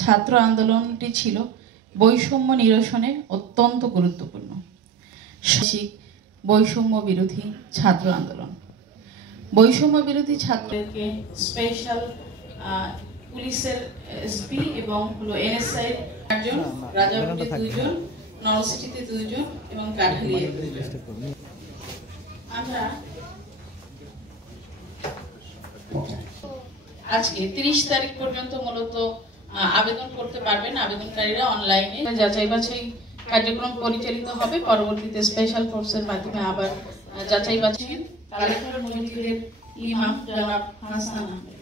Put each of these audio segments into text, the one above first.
ছাত্র আন্দোলনটি ছিল বৈষম্য নিরসনে অত্যন্ত গুরুত্বপূর্ণ বৈষম্য বিরোধী ছাত্র আন্দোলন। বৈষম্য বিরোধী ছাত্রদেরকে স্পেশাল পুলিশের এসপি এবং হলো এনএসআই 4 জন, রাজাপুরে 2 জন, নরসিটিতে 2 জন এবং কাঠালিয়ায় 2 জন। আমরা আজকে 30 তারিখ পর্যন্ত মূলত আবেদন করতে পারবেন আবেদনকারীরা অনলাইনে। যাচাই বাছাই কার্যক্রম পরিচালিত হবে, পরবর্তীতে স্পেশাল ফোর্সের মাধ্যমে আবার যাচাই বাছাই। কালেক্টর মসজিদের ইমাম জনাব হাসান আহমেদ।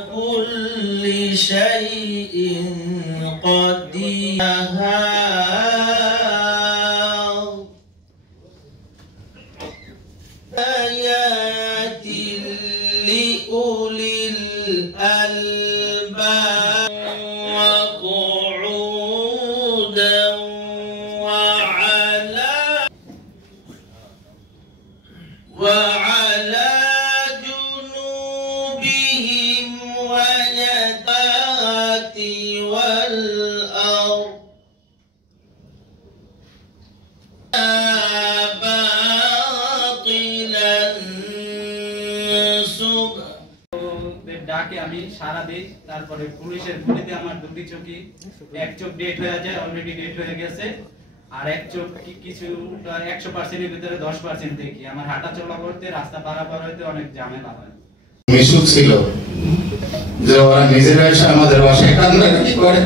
ولكل شيء قدرها آيات لأولي الألباب وقعودا وعلى ويدات والأرض باطلا ডাকে আমি সারা দিই। তারপরে পুলিশের গুলিতে আমার 2টি চোখই, এক চোখ ডেট হয়ে যায়, অলরেডি ডেট হয়ে গেছে, আর এক চোখ কিছুটা 100% এর ভিতরে 10% দেখি। আমার হাঁটা চলা করতে, রাস্তা পারাপার হইতে অনেক ঝামেলা হয়। মিশুক ছিল যে ওরা নিজেরা এসে আমাদের বাসায় কান্নাকাটি করে,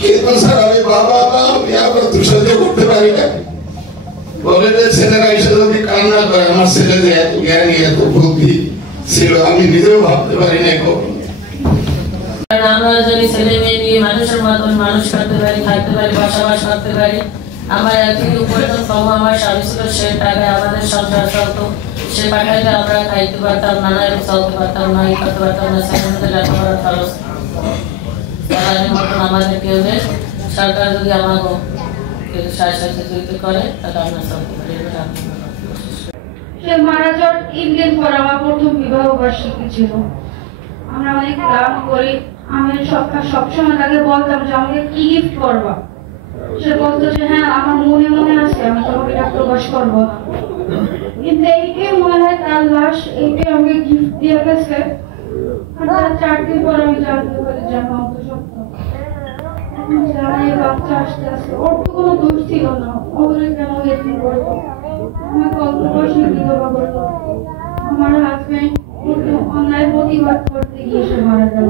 কিন্তু স্যার আমি বাবা আমি আবার সহ্য করতে পারি না। বলে যে ছেলেরা এসে যদি কান্না করে, আমার ছেলে যে এত জ্ঞানী এত বুদ্ধি ছিল আমি নিজেও ভাবতে পারি না। আমরা যদি ছেলে মেয়ে নিয়ে মানুষের মতন মানুষ করতে পারি, থাকতে পারি, বসবাস করতে পারি। আমার একদিন উপার্জন কম, আমার স্বামী ছিল, সে টাকায় আমাদের সংসার চলতো, সে পাঠাইলে আমরা খাইতে পারতাম, নানা চলতে পারতাম না, ই করতে পারতাম না, ছেলেমেয়েদের লেখাপড়ার খরচ চালানোর মতন আমাদের কেউ নেই। সরকার যদি আমাকে সাহায্য করে তাহলে আমরা চলতে পারি। সে মারা যাওয়ার 3 দিন পর আমার প্রথম বিবাহ বার্ষিকী ছিল। আমরা অনেক গান করি, আমি সবসময় তাকে বলতাম যে আমাকে কি গিফট করবা। সে বলতো যে হ্যাঁ আমার মনে আছে, আমি তোমাকে এটা প্রকাশ করবো না। কিন্তু এইটাই মনে হয় তার লাশ, এইটাই আমাকে গিফট দিয়ে গেছে। আর তার 4 দিন পর আমি জানতে পারি যে আমার অন্তঃসত্ত্বা। আমার এই বাচ্চা আসতে আসতে, ওর তো কোনো দোষ ছিল না, ওরে কেন এরকম করতো। আমাকে অল্প বয়সে বিধবা করতো। আমার হাজবেন্ড অন্যায় প্রতিবাদ করতে গিয়ে সে মারা গেল।